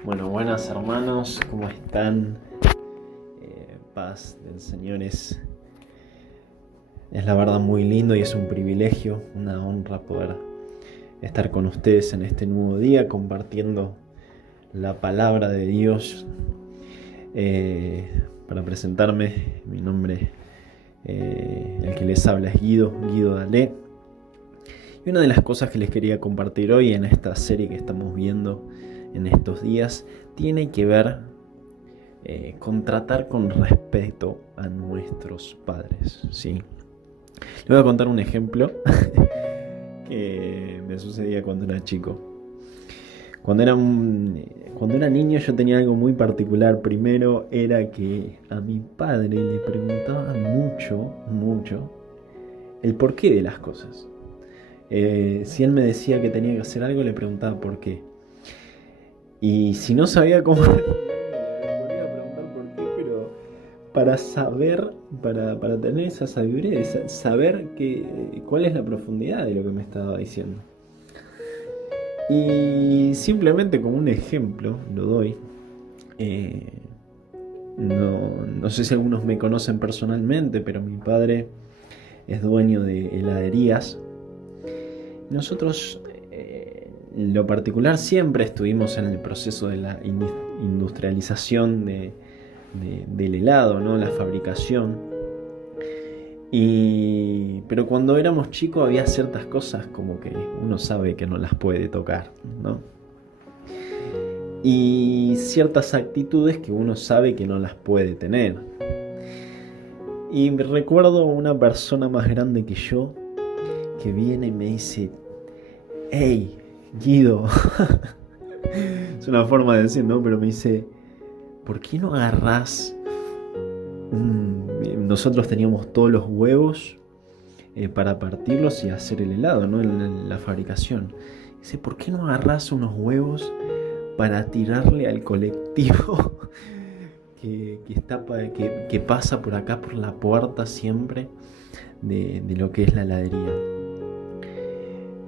Bueno, buenas hermanos, ¿cómo están? Paz del Señor es la verdad muy lindo y es un privilegio, una honra poder estar con ustedes en este nuevo día compartiendo la palabra de Dios. Para presentarme, mi nombre, el que les habla es Guido Dalé. Y una de las cosas que les quería compartir hoy en esta serie que estamos viendo en estos días tiene que ver con tratar con respeto a nuestros padres, ¿sí? Les voy a contar un ejemplo que me sucedía cuando era chico. Cuando era niño yo tenía algo muy particular. Primero era que a mi padre le preguntaba mucho el porqué de las cosas. Si él me decía que tenía que hacer algo, le preguntaba por qué. Y si no sabía cómo le volvía a preguntar por qué, pero para saber, para tener esa sabiduría, saber cuál es la profundidad de lo que me estaba diciendo. Y simplemente como un ejemplo, lo doy. No sé si algunos me conocen personalmente, pero mi padre es dueño de heladerías. Nosotros, en lo particular, siempre estuvimos en el proceso de la industrialización del helado, ¿no? La fabricación. Pero cuando éramos chicos había ciertas cosas como que uno sabe que no las puede tocar, ¿no? Y ciertas actitudes que uno sabe que no las puede tener. Y me recuerdo una persona más grande que yo que viene y me dice: "Hey, Guido", es una forma de decir, ¿no? Pero me dice: "¿Por qué no agarrás?" Nosotros teníamos todos los huevos para partirlos y hacer el helado, ¿no? En la fabricación. Dice: "¿Por qué no agarrás unos huevos para tirarle al colectivo que pasa por acá, por la puerta siempre de lo que es la heladería?"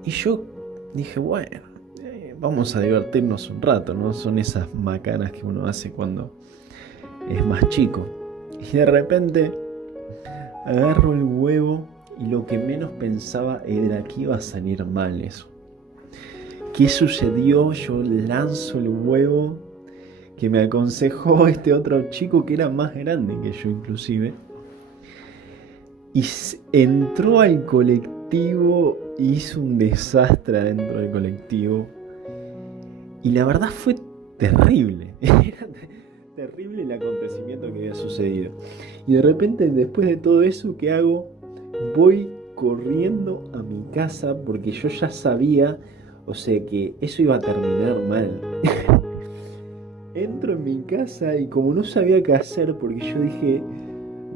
Y yo dije, bueno, vamos a divertirnos un rato, ¿no? Son esas macanas que uno hace cuando es más chico. Y de repente agarro el huevo y lo que menos pensaba era que iba a salir mal eso. ¿Qué sucedió? Yo lanzo el huevo que me aconsejó este otro chico que era más grande que yo inclusive. Y entró al colectivo, hizo un desastre adentro del colectivo. Y la verdad fue terrible. Era terrible el acontecimiento que había sucedido. Y de repente, después de todo eso, ¿qué hago? Voy corriendo a mi casa porque yo ya sabía, o sea, que eso iba a terminar mal. Entro en mi casa y como no sabía qué hacer, porque yo dije,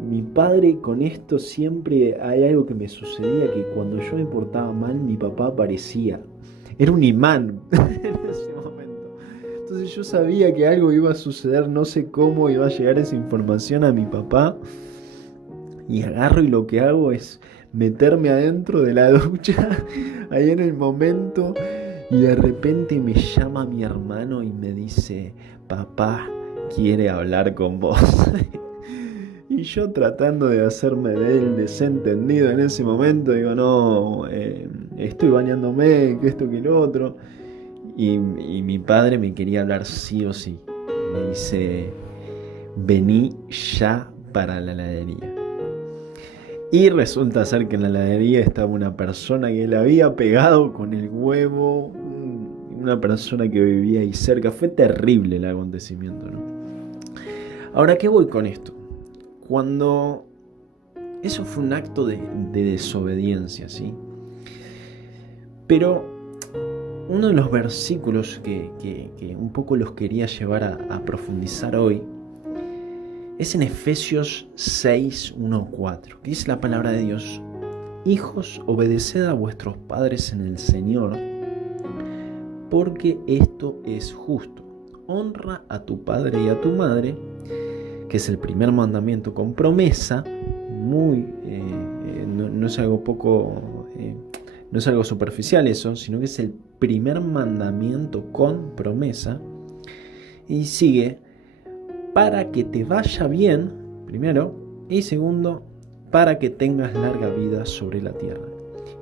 mi padre con esto siempre hay algo que me sucedía, que cuando yo me portaba mal, mi papá aparecía. Era un imán en ese momento. Entonces yo sabía que algo iba a suceder, no sé cómo iba a llegar esa información a mi papá. Y agarro y lo que hago es meterme adentro de la ducha, ahí en el momento, y de repente me llama mi hermano y me dice: "Papá quiere hablar con vos". Y yo tratando de hacerme del desentendido en ese momento, digo, no, estoy bañándome, que esto, que lo otro. Y mi padre me quería hablar sí o sí. Me dice: "Vení ya para la heladería". Y resulta ser que en la heladería estaba una persona que le había pegado con el huevo, una persona que vivía ahí cerca. Fue terrible el acontecimiento, ¿no? Ahora, ¿qué voy con esto? Cuando eso fue un acto de desobediencia, ¿sí? Pero uno de los versículos que un poco los quería llevar a profundizar hoy es en Efesios 6, 1, 4, que dice la palabra de Dios: "Hijos, obedeced a vuestros padres en el Señor, porque esto es justo. Honra a tu padre y a tu madre", que es el primer mandamiento con promesa, no es algo no es algo superficial eso, sino que es el primer mandamiento con promesa. Y sigue, para que te vaya bien, primero, y segundo, para que tengas larga vida sobre la tierra.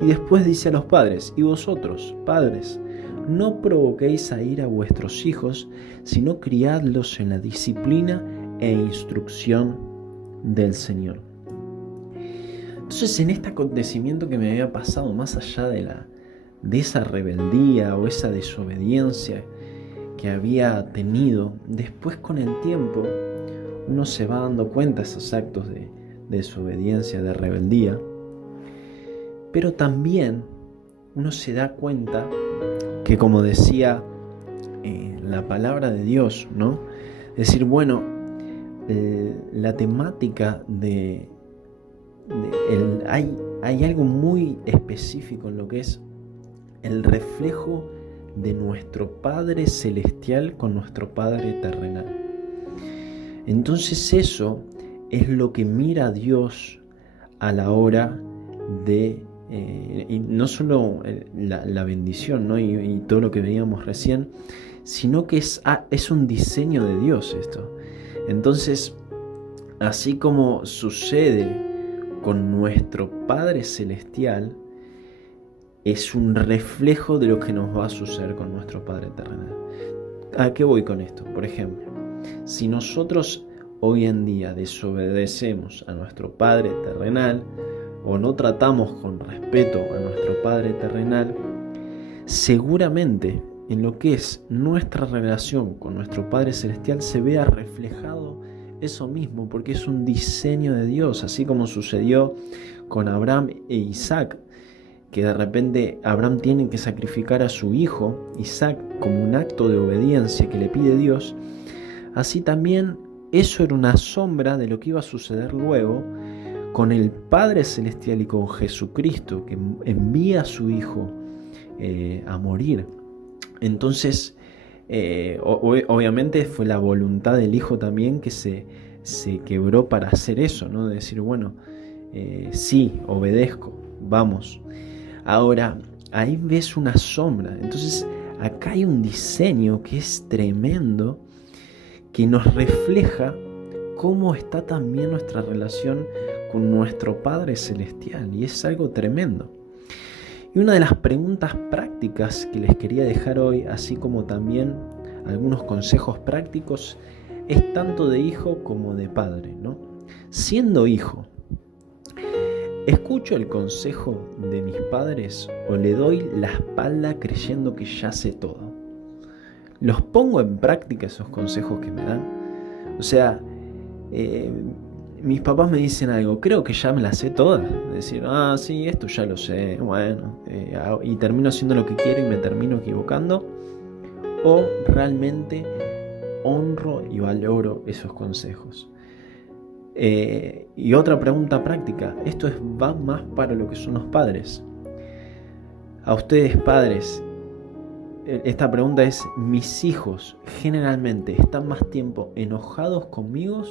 Y después dice a los padres, y vosotros, padres, no provoquéis a ira a vuestros hijos, sino criadlos en la disciplina e instrucción del Señor. Entonces, en este acontecimiento que me había pasado, más allá de esa rebeldía o esa desobediencia que había tenido, después con el tiempo uno se va dando cuenta de esos actos de desobediencia, de rebeldía, pero también uno se da cuenta que, como decía la palabra de Dios, ¿no? Decir, bueno, la temática hay algo muy específico en lo que es el reflejo de nuestro Padre Celestial con nuestro Padre terrenal. Entonces eso es lo que mira Dios a la hora de, y no solo la bendición, ¿no? y todo lo que veíamos recién, sino que es un diseño de Dios esto. Entonces, así como sucede con nuestro Padre Celestial, es un reflejo de lo que nos va a suceder con nuestro Padre terrenal. ¿A qué voy con esto? Por ejemplo, si nosotros hoy en día desobedecemos a nuestro Padre terrenal o no tratamos con respeto a nuestro Padre terrenal, seguramente en lo que es nuestra relación con nuestro Padre Celestial se vea reflejado eso mismo, porque es un diseño de Dios, así como sucedió con Abraham e Isaac, que de repente Abraham tiene que sacrificar a su hijo Isaac como un acto de obediencia que le pide Dios. Así también eso era una sombra de lo que iba a suceder luego con el Padre Celestial y con Jesucristo, que envía a su hijo a morir. Entonces, obviamente fue la voluntad del hijo también que se quebró para hacer eso, ¿no? De decir, bueno, sí, obedezco, vamos. Ahora, ahí ves una sombra. Entonces, acá hay un diseño que es tremendo, que nos refleja cómo está también nuestra relación con nuestro Padre Celestial. Y es algo tremendo. Y una de las preguntas prácticas que les quería dejar hoy, así como también algunos consejos prácticos, es tanto de hijo como de padre, ¿no? Siendo hijo, ¿escucho el consejo de mis padres o le doy la espalda creyendo que ya sé todo? ¿Los pongo en práctica esos consejos que me dan? O sea, mis papás me dicen algo, creo que ya me las sé todas. Decir, sí, esto ya lo sé, bueno, y termino haciendo lo que quiero y me termino equivocando. ¿O realmente honro y valoro esos consejos? Y otra pregunta práctica, esto va más para lo que son los padres. A ustedes padres, esta pregunta es, ¿mis hijos generalmente están más tiempo enojados conmigo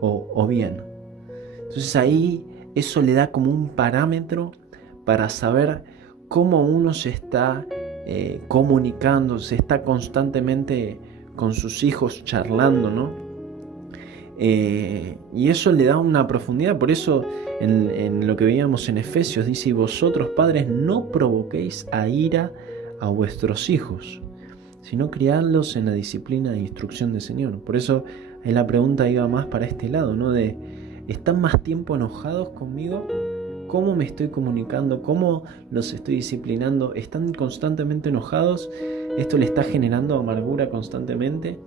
o bien? Entonces ahí eso le da como un parámetro para saber cómo uno se está comunicando, se está constantemente con sus hijos charlando, ¿no? Y eso le da una profundidad. Por eso en lo que veíamos en Efesios dice, y vosotros padres no provoquéis a ira a vuestros hijos, sino criadlos en la disciplina e instrucción del Señor. Por eso la pregunta iba más para este lado, ¿no? De, ¿están más tiempo enojados conmigo? ¿Cómo me estoy comunicando? ¿Cómo los estoy disciplinando? ¿Están constantemente enojados? ¿Esto le está generando amargura constantemente?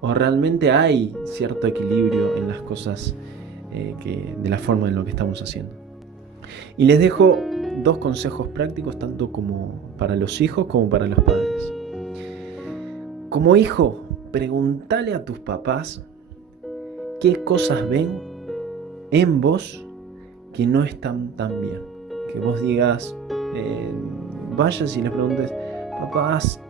¿O realmente hay cierto equilibrio en las cosas de la forma en lo que estamos haciendo? Y les dejo 2 consejos prácticos, tanto como para los hijos como para los padres. Como hijo, pregúntale a tus papás qué cosas ven en vos que no están tan bien. Que vos digas, vayas y les preguntes, papás,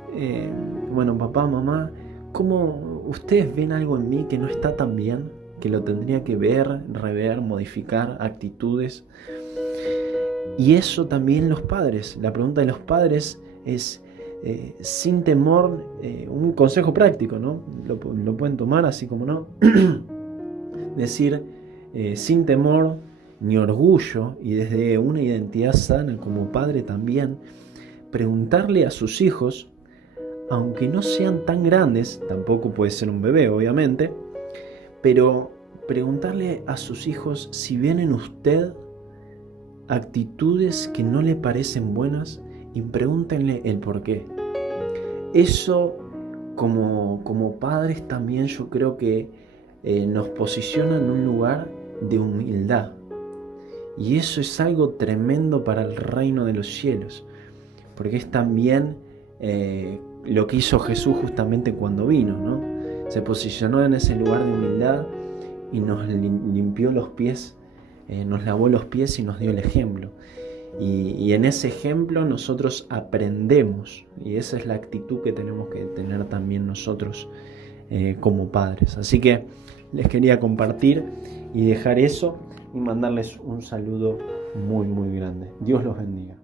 papá, mamá, ¿cómo ustedes ven algo en mí que no está tan bien? Que lo tendría que ver, rever, modificar, actitudes. Y eso también los padres. La pregunta de los padres es, sin temor, un consejo práctico, ¿no? Lo pueden tomar así como no. Decir, sin temor ni orgullo y desde una identidad sana como padre también, preguntarle a sus hijos, aunque no sean tan grandes, tampoco puede ser un bebé obviamente, pero preguntarle a sus hijos si ven en usted actitudes que no le parecen buenas y pregúntenle el por qué. Eso como padres también yo creo que nos posiciona en un lugar de humildad. Y eso es algo tremendo para el reino de los cielos, porque es también lo que hizo Jesús justamente cuando vino, ¿no? Se posicionó en ese lugar de humildad y nos limpió los pies, nos lavó los pies y nos dio el ejemplo. Y en ese ejemplo nosotros aprendemos, y esa es la actitud que tenemos que tener también nosotros como padres. Así que les quería compartir y dejar eso y mandarles un saludo muy muy grande. Dios los bendiga.